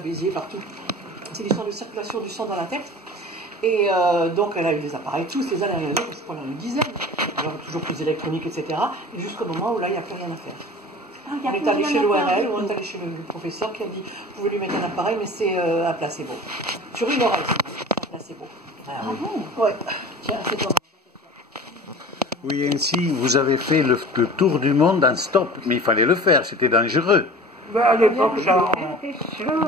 Béziers, partout. C'est l'histoire de circulation du sang dans la tête. Et donc elle a eu des appareils tous les années, je crois qu'il y en a une dizaine. Alors toujours plus électronique, etc. Et jusqu'au moment où là, il n'y a plus rien à faire. Ah, On est allé chez l'ORL, on est allé chez le professeur qui a dit vous pouvez lui mettre un appareil, mais c'est un placebo. Sur une oreille, c'est un placebo. Ah bon? Ouais. Tiens, c'est toi. Oui, ainsi, vous avez fait le tour du monde en stop, mais il fallait le faire, c'était dangereux. Ben, à l'époque,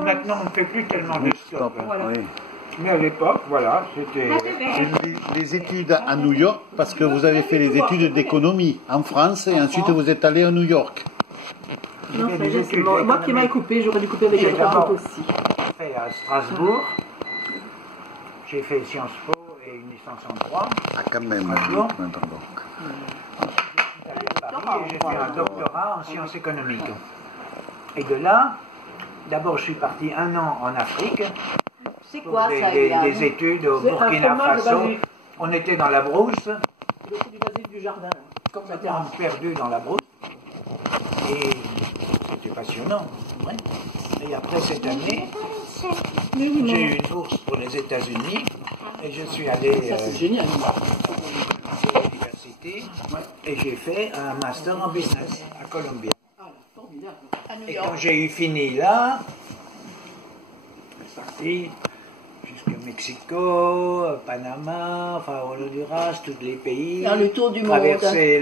maintenant on ne fait plus tellement de stop. Voilà. Oui. Mais à l'époque, voilà, c'était... Les études à New York, parce que vous avez fait les études d'économie en France et ensuite vous êtes allé à New York. Non, c'est moi qui m'ai coupé, j'aurais dû couper avec les trois aussi. J'ai fait à Strasbourg, j'ai fait Sciences Po et une licence en droit. Ah, quand même, Strasbourg. pardon. J'ai fait un doctorat en sciences économiques. Et de là, d'abord je suis parti 1 an en Afrique. C'est quoi ça, des études au Burkina Faso. On était dans la brousse. C'est du basilic du jardin, complètement perdu dans la brousse. Et c'était passionnant. Ouais. Et après cette année, j'ai eu une bourse pour les États-Unis et je suis allé ça, c'est génial. à l'université et j'ai fait un master en business à Columbia. Ah, formidable. Et quand j'ai eu fini là, je suis parti jusqu'au Mexico, Panama, enfin Honduras, tous les pays. Dans le tour du monde. Traverser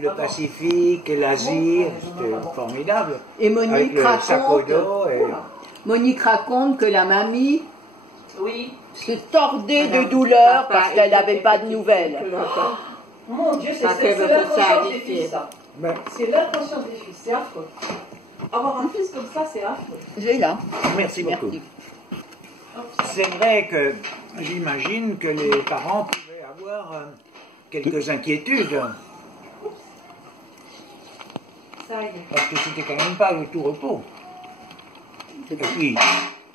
le Pacifique et l'Asie, c'était formidable. Et Monique Monique raconte que la mamie se tordait de douleur parce qu'elle n'avait pas de nouvelles. Mon Dieu, c'est l'inconscience des filles, ça. C'est l'inconscience des filles, c'est affreux. Avoir un fils comme ça, c'est affreux. J'ai là. Merci beaucoup. C'est vrai que j'imagine que les parents pouvaient avoir quelques inquiétudes. Parce que c'était quand même pas le tout repos. Et puis,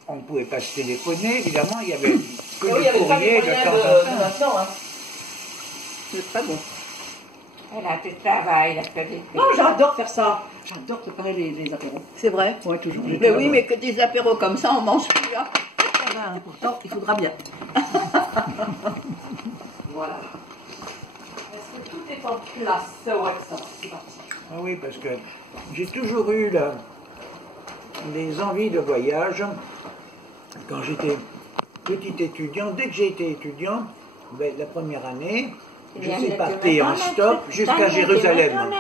on ne pouvait pas se téléphoner, évidemment, il y avait que le courrier de temps en temps. C'est très bon. Elle a du travail, elle fait des... Non, j'adore faire ça. J'adore préparer les apéros. C'est vrai? Oui, toujours. Mais oui, mais que des apéros comme ça, on mange plus. Hein. Et pourtant, il faudra bien. Voilà. Est-ce que tout est en place? Ouais, ça va, c'est parti. Ah oui, parce que j'ai toujours eu des envies de voyage. Quand j'étais petit étudiant, dès que j'ai été étudiant, la première année, je suis parti en stop jusqu'à Jérusalem.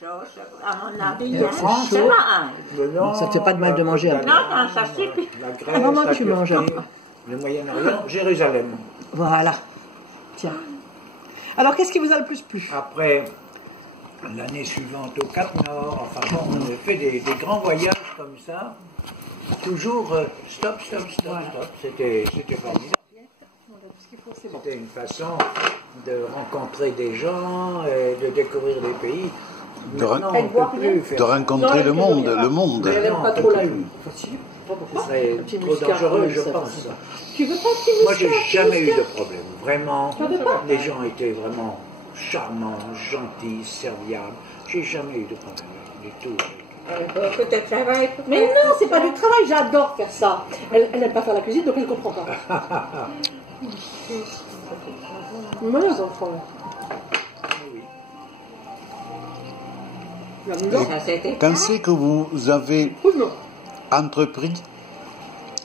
Ça ne fait pas de mal de manger un peu. Non, ça suffit. La Grèce, Maman, la tu manges Turquie, un peu. le Moyen-Orient, Jérusalem. Voilà. Tiens. Alors, qu'est-ce qui vous a le plus plu? Après, l'année suivante au Cap Nord, enfin bon, on a fait des grands voyages comme ça. Toujours stop. C'était formidable. C'était une façon de rencontrer des gens, et de découvrir des pays. Maintenant, on ne peut plus faire De rencontrer le monde. Mais elle n'aime pas trop la lune. Ce serait trop dangereux, je pense. Tu veux pas un petit Moi, j'ai jamais eu de problème. Vraiment, les gens étaient vraiment charmants, gentils, serviables. J'ai jamais eu de problème du tout. Que tu travailles. Mais non, c'est pas du travail, j'adore faire ça. Elle n'aime pas faire la cuisine, donc elle ne comprend pas. Moi, les enfants. Quand c'est que vous avez entrepris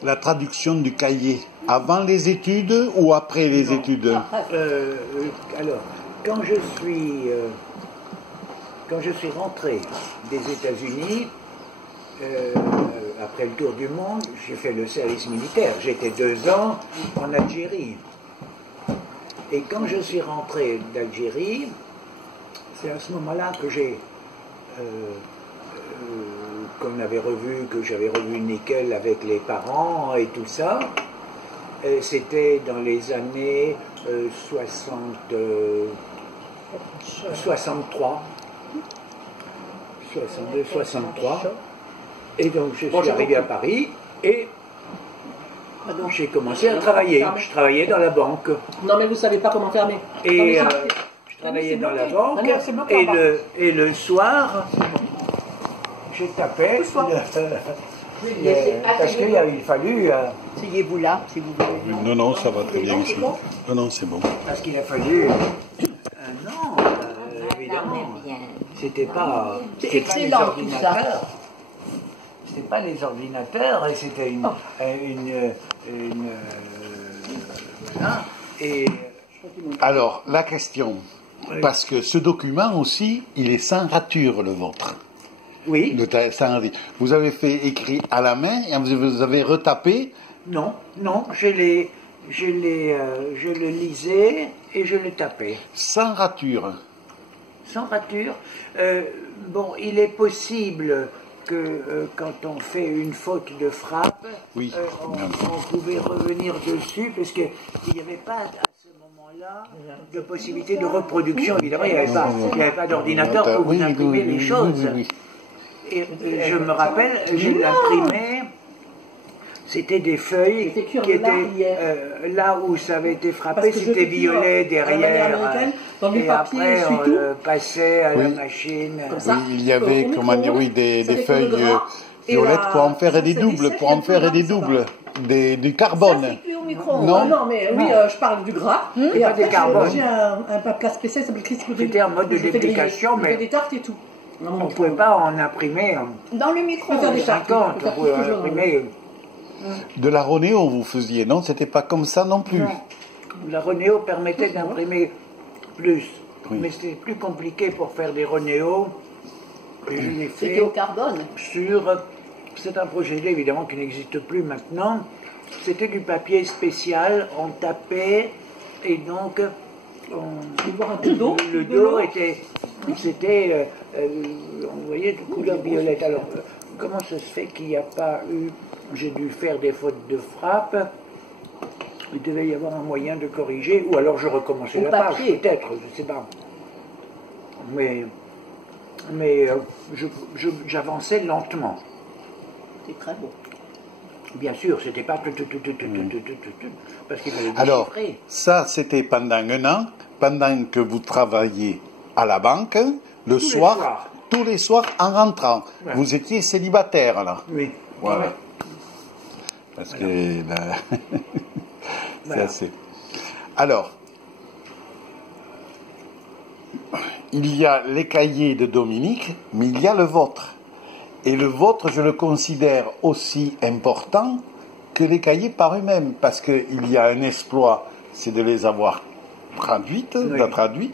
la traduction du cahier? Avant les études ou après les études? Alors, quand je suis rentré des États-Unis, après le tour du monde, j'ai fait le service militaire. J'étais 2 ans en Algérie. Et quand je suis rentré d'Algérie, c'est à ce moment-là que j'ai, qu'on avait revu, que j'avais revu nickel avec les parents et tout ça. C'était dans les années 63. 62, 63. Et donc je suis arrivé à Paris et j'ai commencé à travailler. Je travaillais dans la banque. Non, mais vous ne savez pas comment fermer. Et je travaillais dans la banque et le soir, je tapais Parce qu'il a fallu... Asseyez-vous là, si vous voulez. Non, non, ça va très bien ici. Non, non, c'est bon. Parce qu'il a fallu un an, évidemment. C'était pas... C'est c'était pas les excellent tout ça. ordinateurs. C'était pas les ordinateurs, et c'était voilà. Et... Alors, la question, Oui. parce que ce document aussi, il est sans rature, le vôtre. Oui. Sans rature. Vous avez fait écrit à la main et vous avez retapé. Non, je le lisais et je le tapais. Sans rature. Sans rature. Bon, il est possible que quand on fait une faute de frappe, Oui. on pouvait revenir dessus, parce qu'il n'y avait pas à ce moment-là de possibilité de reproduction. Évidemment, il n'y avait pas d'ordinateur pour vous imprimer les choses. Oui. Et je me rappelle, j'ai imprimé, c'était des feuilles qui étaient là où ça avait été frappé, c'était violet derrière. dans Et le papier, après, on tout. le passait à la Oui. machine. Oui, il y avait, comment dire, oui, des feuilles violettes pour en faire des doubles, du carbone. Ça, c'est plus au micro. Non. Non, mais oui, je parle du gras. Et pas après, des carbones. j'ai un papier spécial qui s'appelle Christ. C'était un mode de déplication, mais des tartes et tout. on ne pouvait pas en imprimer Dans le micro. Faire des 50, on pouvait en imprimer. De la Ronéo, vous faisiez, non? C'était pas comme ça non plus. Non. La Ronéo permettait d'imprimer plus, Oui. mais c'était plus compliqué pour faire des Ronéo. Et je l'ai C'était fait au carbone. sur... C'est un procédé évidemment qui n'existe plus maintenant. C'était du papier spécial, on tapait et donc Voir un peu d'eau. le dos était... C'était... on voyait de couleur violette. Alors, comment ça se fait qu'il n'y a pas eu... J'ai dû faire des fautes de frappe. Il devait y avoir un moyen de corriger, ou alors je recommençais Au la page, papier. peut-être, je ne sais pas. Mais j'avançais lentement. C'est très beau. Bien sûr, c'était pas parce qu'il fallait Alors, déchiffrer. ça, c'était pendant un an, pendant que vous travailliez à la banque, le Tous les soir, soirs. tous les soirs en rentrant. Ouais. Vous étiez célibataire, là. Oui. Voilà. Ouais. Parce que là, c'est Voilà. assez. Alors, il y a les cahiers de Dominique, mais il y a le vôtre. Et le vôtre, je le considère aussi important que les cahiers par eux-mêmes, parce qu'il y a un exploit, c'est de les avoir traduites, Oui. traduits,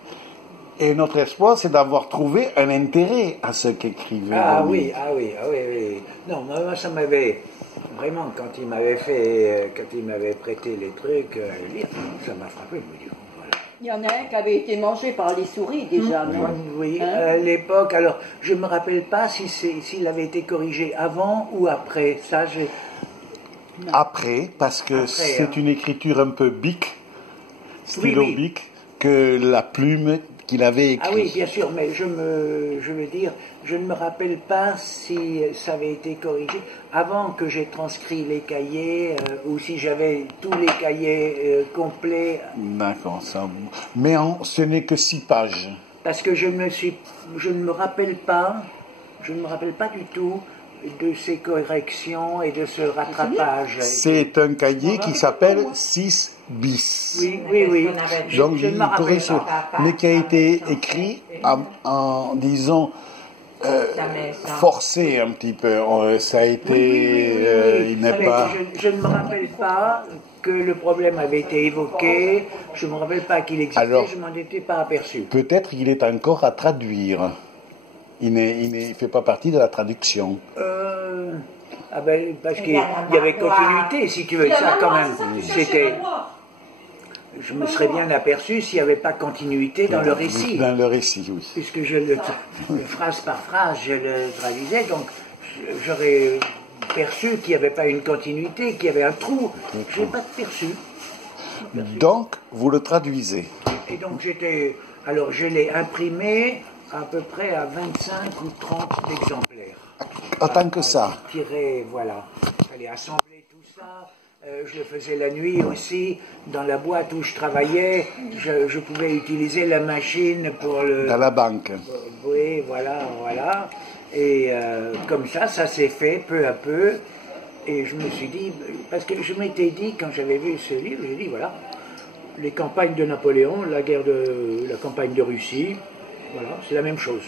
et notre exploit, c'est d'avoir trouvé un intérêt à ce qu'écrivait Ah Dominique. oui. Non, moi, ça m'avait... Vraiment, quand il m'avait prêté les trucs à lire, ça m'a frappé. Je me dis, voilà. Il y en a un qui avait été mangé par les souris déjà, non? Oui, Hein? à l'époque, alors, je ne me rappelle pas s'il avait été corrigé avant ou après. Ça, j'ai... Après, parce que Après, c'est hein. une écriture un peu bic, stylo Oui. bic, que la plume qu'il avait écrite. Ah oui, bien sûr, mais je veux dire, je ne me rappelle pas si ça avait été corrigé avant que j'ai transcrit les cahiers ou si j'avais tous les cahiers complets, D'accord, ça. Mais ce n'est que 6 pages. parce que je ne me rappelle pas du tout de ces corrections et de ce rattrapage. C'est un cahier qui s'appelle 6 bis. Oui. Donc, je ne il me rappelle corrige, pas. mais qui a été écrit en disons, forcé un petit peu. Ça a été, il n'est Mais pas... je ne me rappelle pas que le problème avait été évoqué, je ne me rappelle pas qu'il existait, Alors, je ne m'en étais pas aperçu. Peut-être qu'il est encore à traduire. Il ne fait pas partie de la traduction. Parce qu'il y avait continuité, si tu veux, ça quand même. C'était... Je me serais bien aperçu s'il n'y avait pas continuité dans le récit. Dans le récit, oui. Puisque phrase par phrase, je le traduisais, donc j'aurais perçu qu'il n'y avait pas une continuité, qu'il y avait un trou. Je n'ai pas perçu. Donc, vous le traduisez. Et donc alors je l'ai imprimé à peu près à 25 ou 30 exemplaires. Autant que ça. Tiré, voilà. Il fallait assembler tout ça. Je le faisais la nuit aussi. Dans la boîte où je travaillais, je pouvais utiliser la machine pour le... Dans la banque. Oui, voilà. Et comme ça s'est fait peu à peu. Et je me suis dit, parce que je m'étais dit, quand j'avais vu ce livre, j'ai dit, voilà, les campagnes de Napoléon, la campagne de Russie, voilà, c'est la même chose.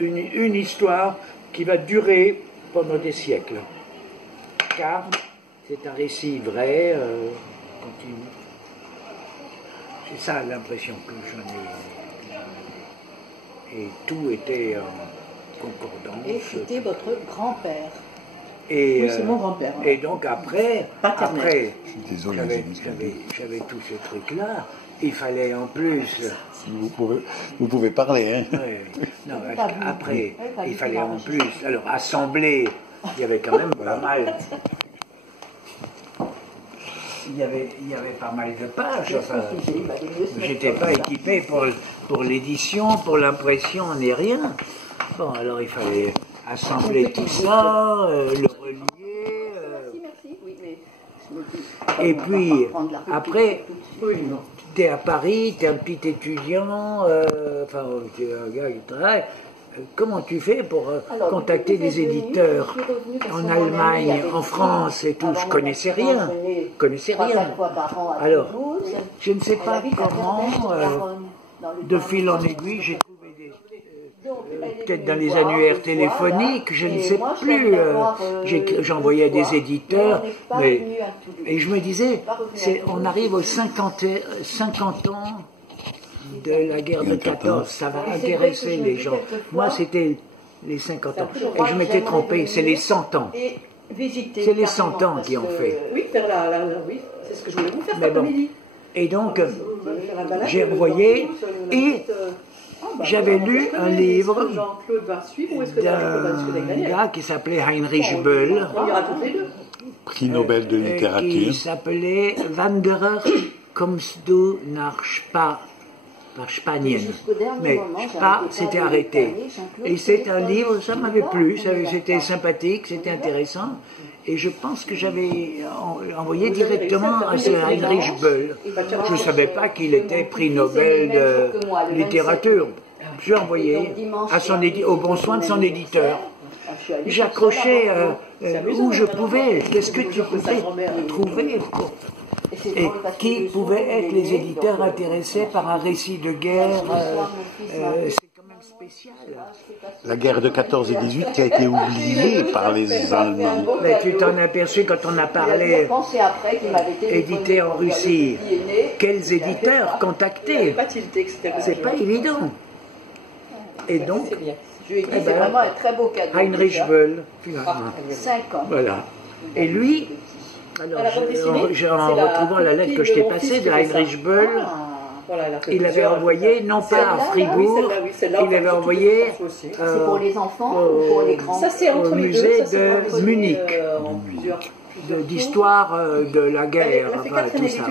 Une histoire qui va durer pendant des siècles. Car c'est un récit vrai, continu. C'est ça l'impression que j'en ai. Et tout était en concordance. Et c'était votre grand-père. Et, oui, c'est mon grand-père. Hein. Et donc après Désolé, j'avais tout ce truc-là. Il fallait en plus. Vous pouvez parler, hein. Oui. Non, après, il fallait en plus. Alors, assembler, il y avait quand même pas mal. Il y avait pas mal de pages. Enfin, j'étais pas équipé pour l'édition, pour l'impression, ni rien. Bon, alors il fallait assembler tout ça, le relier. Et puis, après, tu es à Paris, tu es un petit étudiant, tu es un gars qui travaille. Comment tu fais pour contacter des éditeurs en Allemagne, en France et tout? Je connaissais rien. Alors, je ne sais pas comment, de fil en aiguille, j'ai trouvé peut-être dans les annuaires téléphoniques, je ne sais plus. J'envoyais des éditeurs, et je me disais, on arrive aux 50 ans de la guerre de 14, ça va intéresser les gens. Moi, c'était les 50 ans. Et je m'étais trompé, c'est les 100 ans. C'est les 100 ans qui ont fait. Oui, oui, c'est ce que je voulais vous faire cet après-midi. Et donc, j'ai envoyé, et j'avais lu un livre d'un gars qui s'appelait Heinrich Böll, prix Nobel de littérature, qui s'appelait Wanderer, kommst du nach Spanien. Mais Spa s'était arrêté. Et c'est un livre, ça m'avait plu, c'était sympathique, c'était intéressant. Et je pense que j'avais envoyé directement à ce Heinrich Böll. Je ne savais pas qu'il était prix Nobel de littérature. Je l'ai envoyé au bon soin de son éditeur. J'accrochais où je pouvais, qu'est-ce que tu pouvais trouver et qui pouvaient être les éditeurs intéressés par un récit de guerre. C'est quand même spécial. La guerre de 14 et 18 qui a été oubliée par les Allemands. Mais tu t'en as aperçu quand on a parlé édité en Russie. Quels éditeurs contacter? C'est pas évident. Et donc, je lui ai dit, c'est vraiment un très beau cadeau. Heinrich Böll, finalement. 5 ans. Voilà. Et lui, alors, en retrouvant la lettre que je t'ai passée de Heinrich Böll, il avait envoyé, non pas à Fribourg, il avait envoyé c'est pour les enfants ou pour les grands? Au musée de Munich, d'histoire de la guerre, tout ça.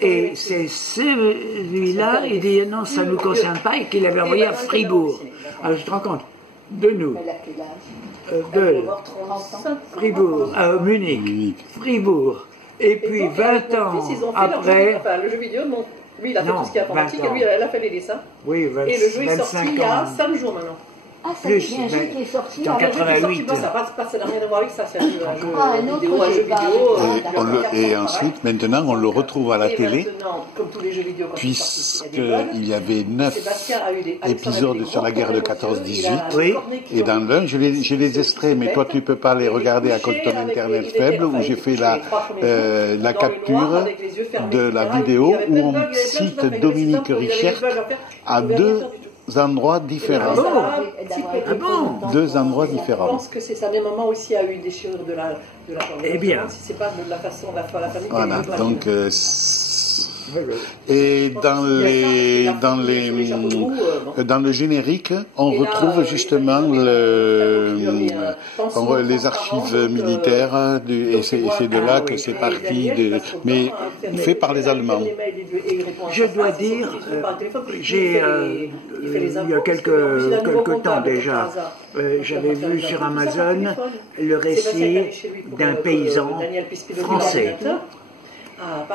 Et c'est celui-là, il dit non, ça ne nous concerne pas, et qu'il avait envoyé à Fribourg. Alors je te rends compte, de nous, Fribourg, Munich, Fribourg, et puis 20 ans après, le jeu vidéo, lui il a fait tout ce qui est informatique, et lui elle a fait les dessins. Oui, et le jeu est sorti il y a 5 jours maintenant. Ah, ça c'est un jeu qui est sorti en 88. Ça n'a rien à voir avec ça, c'est un jeu vidéo. Et ensuite, maintenant, on le retrouve à la télé, comme tous les jeux vidéo, puisqu'il y avait 9 épisodes sur la guerre de 14-18. Oui. Et dans l'un, j'ai les extraits, mais toi tu peux pas les regarder à cause de ton internet faible, où j'ai fait la capture de la vidéo où on cite Dominique Richert à 2 endroits différents. Ah bon? 2 endroits Je différents. pense que c'est ça, même moment aussi a eu une déchirure de la Eh bien. Si c'est pas de la façon de la famille. Voilà, donc et dans le générique, on retrouve justement les archives militaires, et c'est de là que c'est parti, mais fait par les Allemands. Je dois dire, j'ai il y a quelques temps déjà, j'avais vu sur Amazon le récit d'un paysan français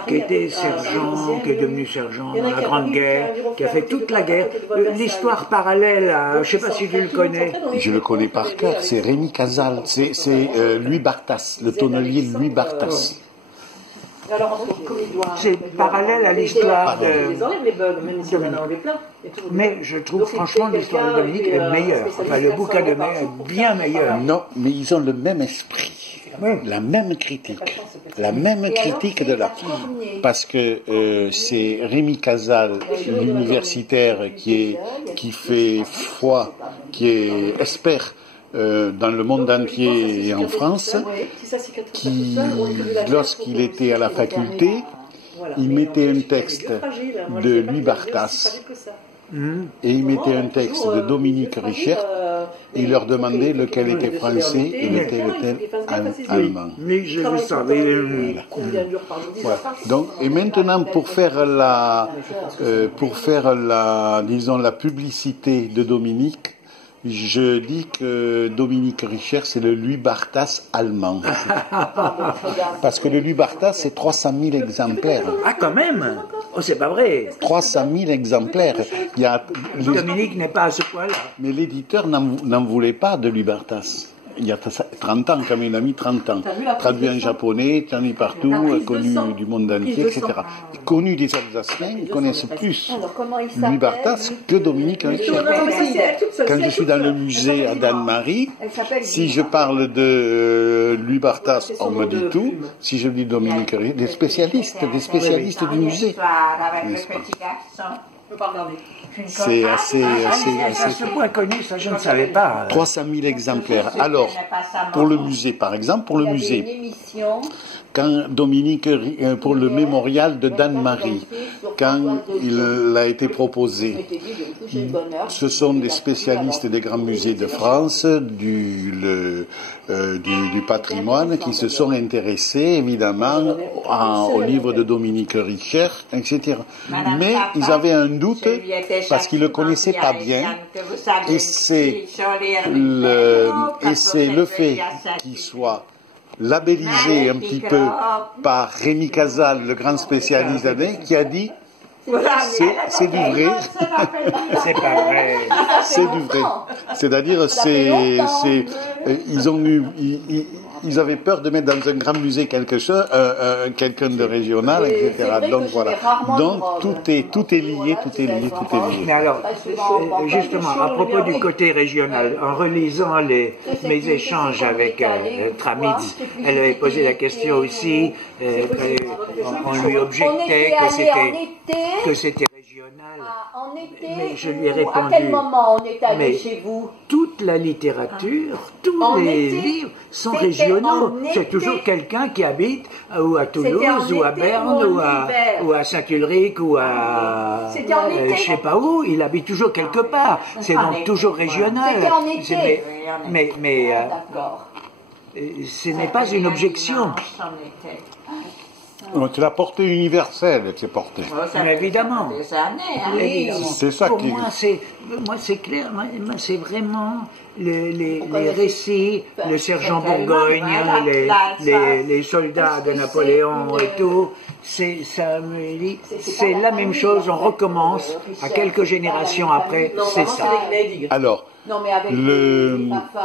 qui était sergent, qui est devenu sergent dans la Grande Guerre, qui a fait toute la guerre. L'histoire parallèle à, je ne sais pas si tu le connais. Je le connais par cœur, c'est Rémi Casal, c'est Louis Barthas, le tonnelier Louis Barthas. C'est parallèle à l'histoire de... Ils enlèvent les bugs, même si on en a enlevé plein. Mais je trouve franchement l'histoire de Dominique est meilleure. Enfin, le bouquin de Mai est bien meilleur. Non, mais ils ont le même esprit, la même critique de l'art. Parce que c'est Rémi Casal, l'universitaire qui fait foi, qui est expert dans le monde entier et en France, qui, lorsqu'il était à la faculté, il mettait un texte de Louis Barthas et il mettait un texte de Dominique Richert et il leur demandait lequel était français et lequel était allemand. Oui, je le savais. Voilà. Donc, et maintenant, pour faire la, disons, la publicité de Dominique, je dis que Dominique Richert, c'est le Louis Barthas allemand. Parce que le Louis Barthas, c'est 300 000 exemplaires. Ah, quand même? Oh, c'est pas vrai. 300 000 exemplaires. Dominique n'est pas à ce point-là. Mais l'éditeur n'en voulait pas de Louis Barthas. Il y a 30 ans, comme il a mis 30 ans. Traduit en japonais, traduit partout, connu du monde entier, etc. Connu des Alsaciens, ils connaissent plus Louis Barthas que Dominique Richert. Quand je suis dans le musée à Danemarie, si je parle de Louis Barthas, on me dit tout. Si je dis Dominique Richert, des spécialistes du musée. C'est assez À ce point connu, ça je ne savais pas. 300 000 exemplaires. Alors, pour le musée, par exemple, quand Dominique, pour le mémorial de Danemarie, quand il a été proposé, ce sont des spécialistes des grands musées de France, du patrimoine, qui se sont intéressés, évidemment, au livre de Dominique Richert, etc. Mais ils avaient un doute, parce qu'ils ne le connaissaient pas bien, et c'est le fait qu'il soit labellisé un petit peu par Rémi Casal, le grand spécialiste qui a dit c'est du vrai. C'est pas vrai. C'est du vrai. C'est-à-dire, ils avaient peur de mettre dans un grand musée quelqu'un de régional, etc. Donc voilà. Donc tout est lié. Mais alors, justement, à propos du côté régional, en relisant mes échanges avec Tramitz, elle avait posé la question aussi, on lui objectait que c'était régional. En été, mais je lui ai répondu. À quel moment on est allé chez vous? Toute la littérature, tous les livres sont régionaux. C'est toujours quelqu'un qui habite ou à Toulouse, ou à Berne, ou à Saint-Ulrich, ou à je ne sais pas où. Il habite toujours quelque part. C'est donc toujours régional. C'était en été. Mais ce n'est pas une objection. C'est la portée universelle qui est portée. Mais évidemment. C'est ça pour qui... moi, c'est clair. Moi, c'est vraiment les récits, le sergent Bourgogne, les soldats de Napoléon et tout. C'est la même chose. On recommence à quelques générations après. C'est ça. Alors,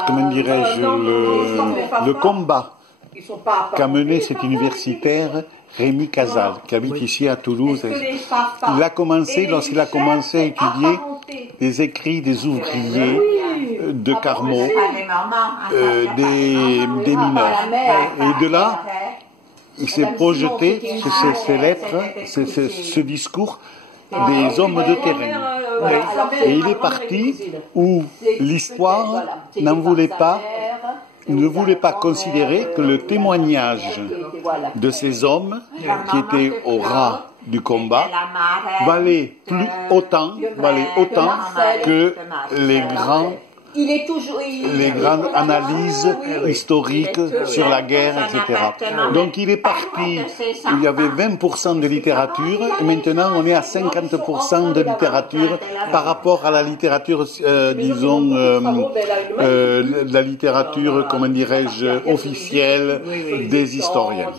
comment dirais-je, le combat qu'a mené cet universitaire Rémi Casal, qui habite ici à Toulouse. Il a commencé, lorsqu'il a commencé à étudier des écrits des ouvriers de Carmaux, des mineurs. Et de là, il s'est projeté sur ces lettres, ce discours des hommes de terrain. Et il est parti où l'histoire ne voulait pas considérer que le témoignage de ces hommes qui étaient au ras du combat valait autant que les grands Il est toujours. les grandes analyses historiques sur la guerre, etc. Donc il est parti, il y avait 20% de littérature, et maintenant on est à 50% de littérature par rapport à la littérature, disons, la littérature, comment dirais-je, officielle des historiens.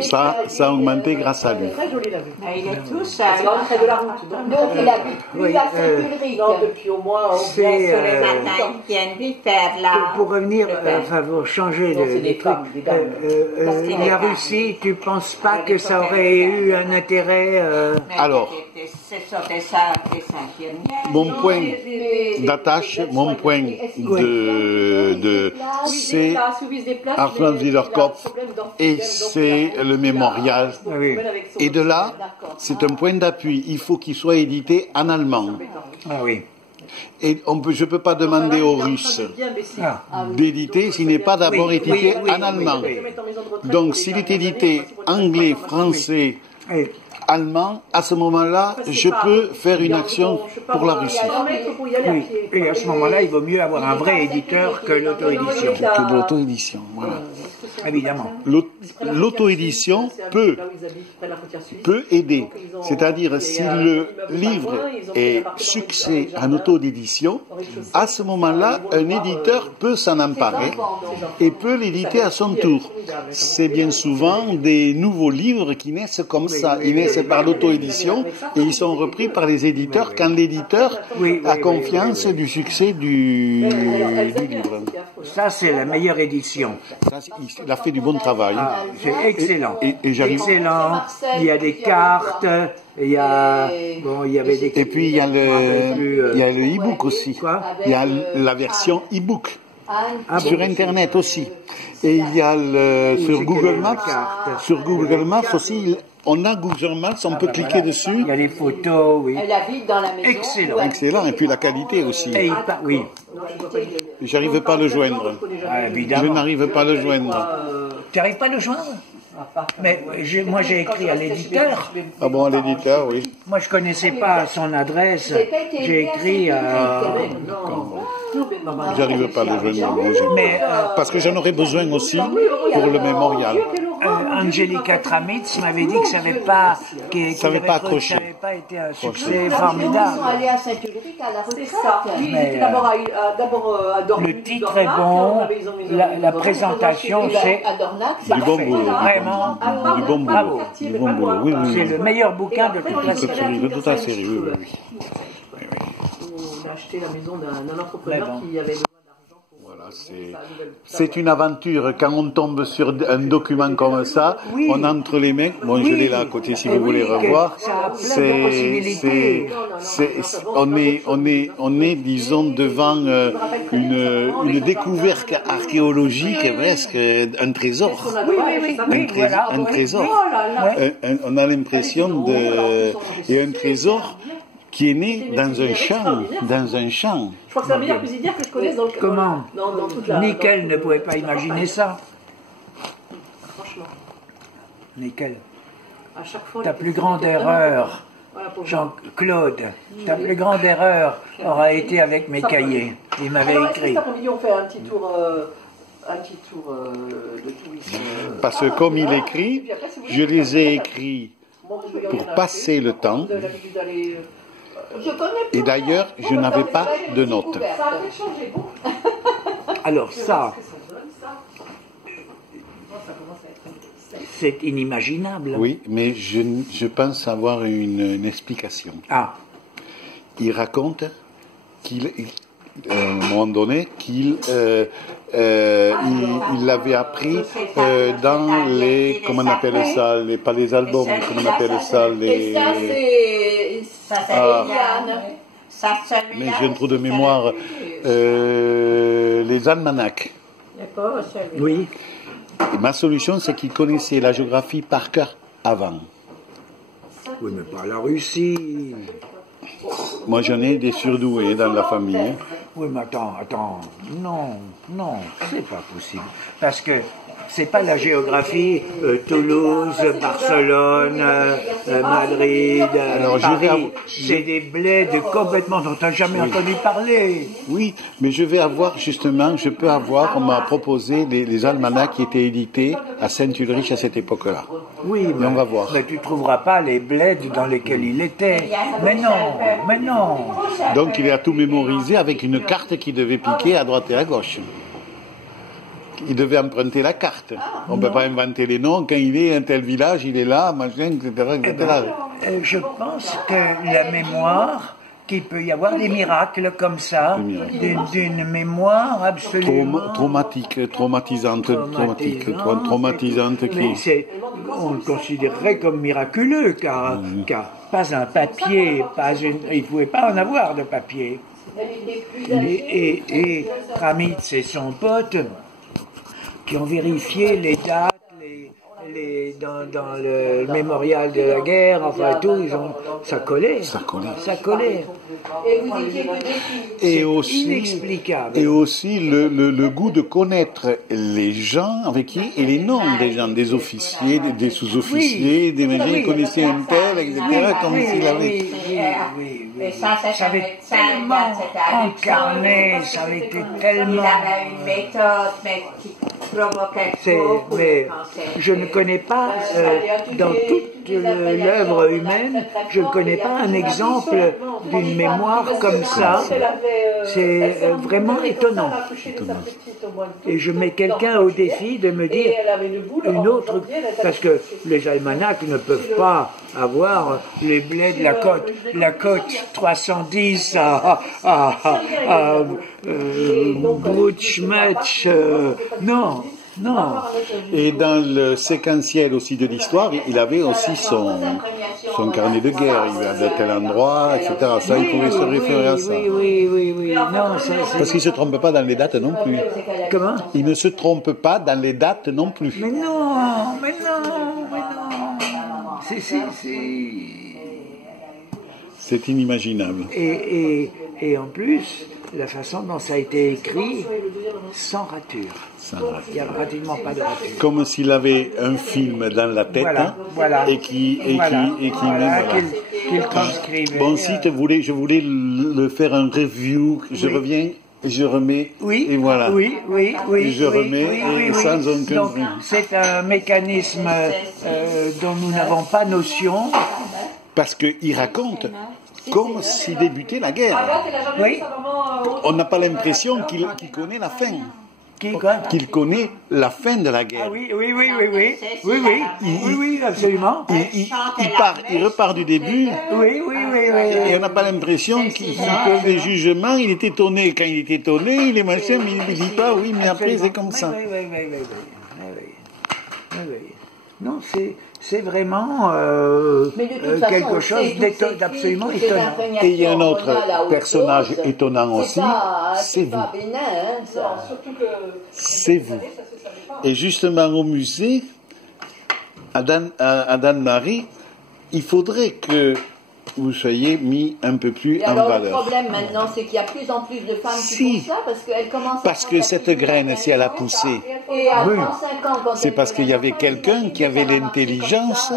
Ça a augmenté grâce à lui. Très joli la vue. Il est tout C'est vraiment près de la route. Donc il habite plus à Saint-Ulrich. Non, depuis au moins. C'est, le matin, ils viennent vite faire là. pour revenir, enfin, pour changer Non, c'est de des truc, femmes, des dames. la Russie, tu penses pas que ça aurait eu un intérêt Alors, C'était ça, des infirmières. mon point d'attache, mon point c'est Arfland Wiederkopf et c'est le mémorial. oui. Et de là, c'est un point d'appui. Il faut qu'il soit édité en allemand. Ah oui. Et je ne peux pas demander aux Russes d'éditer s'il n'est pas d'abord édité en allemand. Donc s'il est édité anglais, français, allemand, à ce moment-là, je peux faire une action pour la Russie. Oui. Et à ce moment-là, il vaut mieux avoir un vrai éditeur que l'auto-édition. Que de l'auto-édition, voilà. Évidemment. L'auto-édition peut aider. C'est-à-dire, si le livre est succès en auto-édition, à ce moment-là, un éditeur peut s'en emparer et peut l'éditer à son tour. C'est bien souvent des nouveaux livres qui naissent comme ça. Ils naissent par l'auto-édition et ils sont repris par les éditeurs quand l'éditeur a confiance du succès du livre. Ça, c'est la meilleure édition. Ça, il a fait du bon travail. Ah, c'est excellent. Et j'arrive. Excellent. Il y a des cartes. Il y a, bon, il y avait des. Et puis il y a le e-book aussi. Quoi? Il y a la version e-book sur Internet aussi. Et il y a sur Google Maps. Sur Google Maps aussi, on a Google Maps, on peut cliquer dessus. Il y a les photos, oui. Elle habite dans la maison. Excellent. Excellent. Et puis la qualité aussi. Et oui. J'arrive pas à le joindre. Ah, évidemment. Je n'arrive pas à le joindre. Tu n'arrives pas à le joindre? Mais moi j'ai écrit à l'éditeur. Ah bon, à l'éditeur, oui. Moi je connaissais pas son adresse. J'ai écrit à. J'arrive pas à le joindre. Mais parce que j'en aurais besoin aussi pour le mémorial. Angelica Tramitz m'avait dit que ça n'avait pas, Ça n'avait pas accroché. Ça n'avait pas été un succès formidable. Aller à Saint-Ulrich à la retraite. Oui, il était d'abord à Dornac. Le titre est bon, la présentation c'est À Dornac, Du bon boulot. vraiment Du bon boulot. Du bon boulot. Oui, oui, c'est oui. le meilleur bouquin de toute la Toute série, de toute la série, oui, oui, oui. On a acheté la maison d'un entrepreneur qui avait besoin d'argent pour. Voilà, c'est une aventure. Quand on tombe sur un document comme ça, on entre les mains. Bon, je l'ai là à côté si vous voulez revoir. On est, disons, devant une découverte archéologique, presque un trésor. Un trésor. On a l'impression et un trésor qui est né dans un champ. Je crois que c'est la meilleure cuisinière que je connaisse dans le. Comment Dans toute la. Nickel ne pouvait pas imaginer ça. Franchement. Nickel. À chaque fois. Ta plus grande erreur, Jean-Claude, ta plus grande erreur aura été avec mes cahiers. Il m'avait écrit. Cet après-midi, on fait un petit tour de tourisme. Parce que comme il écrit, je les ai écrits pour passer le temps. Et d'ailleurs, je n'avais pas de notes. Alors ça, c'est inimaginable. Oui, mais je pense avoir une explication. Ah, Il raconte à un moment donné, qu'il l'avait appris dans les, comment on appelle ça, pas les albums, comment on appelle ça, Et ça, c'est Liliane. mais j'ai un trou de mémoire, les almanachs. oui. Et ma solution, c'est qu'il connaissait la géographie par cœur avant. Oui, mais pas la Russie. Moi, j'en ai des surdoués dans la famille. Oui, mais attends. Non, c'est pas possible. Parce que c'est pas la géographie Toulouse, Barcelone, Madrid, Paris. C'est des bleds complètement dont tu n'as jamais entendu parler. Oui, mais je vais avoir justement, je peux avoir, on m'a proposé les almanachs qui étaient édités à Saint-Ulrich à cette époque-là. Oui, mais on va voir. Mais tu trouveras pas les bleds dans lesquels il était. Mais non. Donc il a tout mémorisé avec une carte qui devait piquer à droite et à gauche. Il devait emprunter la carte. On ne peut pas inventer les noms. Quand il est un tel village, il est là, machin, etc. Je pense que la mémoire, qu'il peut y avoir des miracles comme ça, d'une mémoire absolument... traumatisante qui... On le considérerait comme miraculeux, car pas un papier, il ne pouvait pas en avoir de papier. Et Kramitz et son pote, qui ont vérifié les dates, dans le mémorial de la guerre, enfin tout, ça collait. Et aussi, inexplicable. Et aussi le goût de connaître les gens avec qui, et les noms des gens, des officiers, des sous-officiers, des médecins, ils connaissaient un tel, etc., comme s'il avait... Et ça avait tellement incarné, ça avait été tellement... Il avait une méthode, mais qui provoquait beaucoup mais je ne connais pas, dans toute l'œuvre humaine, je ne connais pas un exemple d'une mémoire comme ça. C'est vraiment étonnant. Et je mets quelqu'un au défi de me dire une autre, parce que les almanachs ne peuvent pas avoir les blés de la côte 310 à Bruchmatch, non. Et dans le séquentiel aussi de l'histoire, il avait aussi son carnet de guerre, il avait de tel endroit, etc. Ça, il pouvait se référer à ça. Oui. Non, parce qu'il ne se trompe pas dans les dates non plus. Comment? Il ne se trompe pas dans les dates non plus. Mais non. C'est inimaginable. Et en plus, la façon dont ça a été écrit, sans rature. Il n'y a pratiquement pas de rature. Comme s'il avait un film dans la tête et qu'il transcrivait. Bon, si je voulais le faire un review, je reviens, je remets, et voilà. Oui. Je remets, sans aucun... Donc, c'est un mécanisme dont nous n'avons pas notion. Parce qu'il raconte comme s'il débutait la guerre. Oui. On n'a pas l'impression qu'il connaît la fin. Qu'il connaît la fin de la guerre. Ah oui, absolument. Il repart du début. Oui. Et on n'a pas l'impression qu'il fait des jugements. Il est étonné. Quand il est étonné, il est machin, mais il ne dit pas, oui, mais après c'est comme ça. Oui. Non, c'est vraiment quelque chose d'absolument étonnant. Et il y a un autre personnage étonnant aussi, c'est vous. C'est vous. Et justement au musée, à Dan-Marie, il faudrait que vous soyez mis un peu plus en valeur. Le problème maintenant, c'est qu'il y a plus en plus de femmes qui font ça parce que cette graine, si elle a poussé, c'est parce qu'il y avait quelqu'un qui avait l'intelligence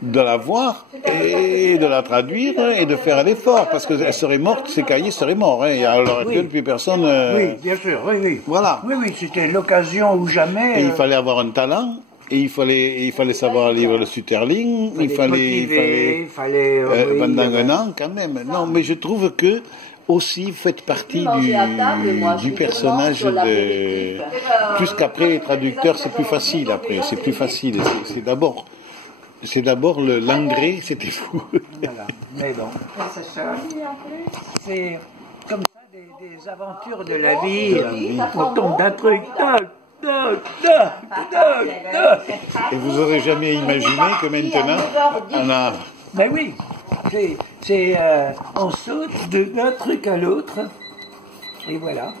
de la voir et de la traduire et de faire l'effort, parce qu'elle serait morte, ces cahiers seraient morts. Et à l'heure actuelle, plus personne... Oui, bien sûr, oui. Voilà. Oui, c'était l'occasion ou jamais... Et il fallait avoir un talent. Et il fallait savoir lire le Sutherland, il fallait pendant un an quand même. Non, mais je trouve que aussi vous faites partie du personnage de... Plus qu'après les traducteurs, c'est plus facile après, c'est plus facile. C'est d'abord l'engrais, c'était fou. Voilà, mais bon. C'est comme ça des aventures de la vie. On tombe d'un truc, et vous n'aurez jamais imaginé que maintenant, on a... Ben oui, on saute d'un truc à l'autre, et voilà.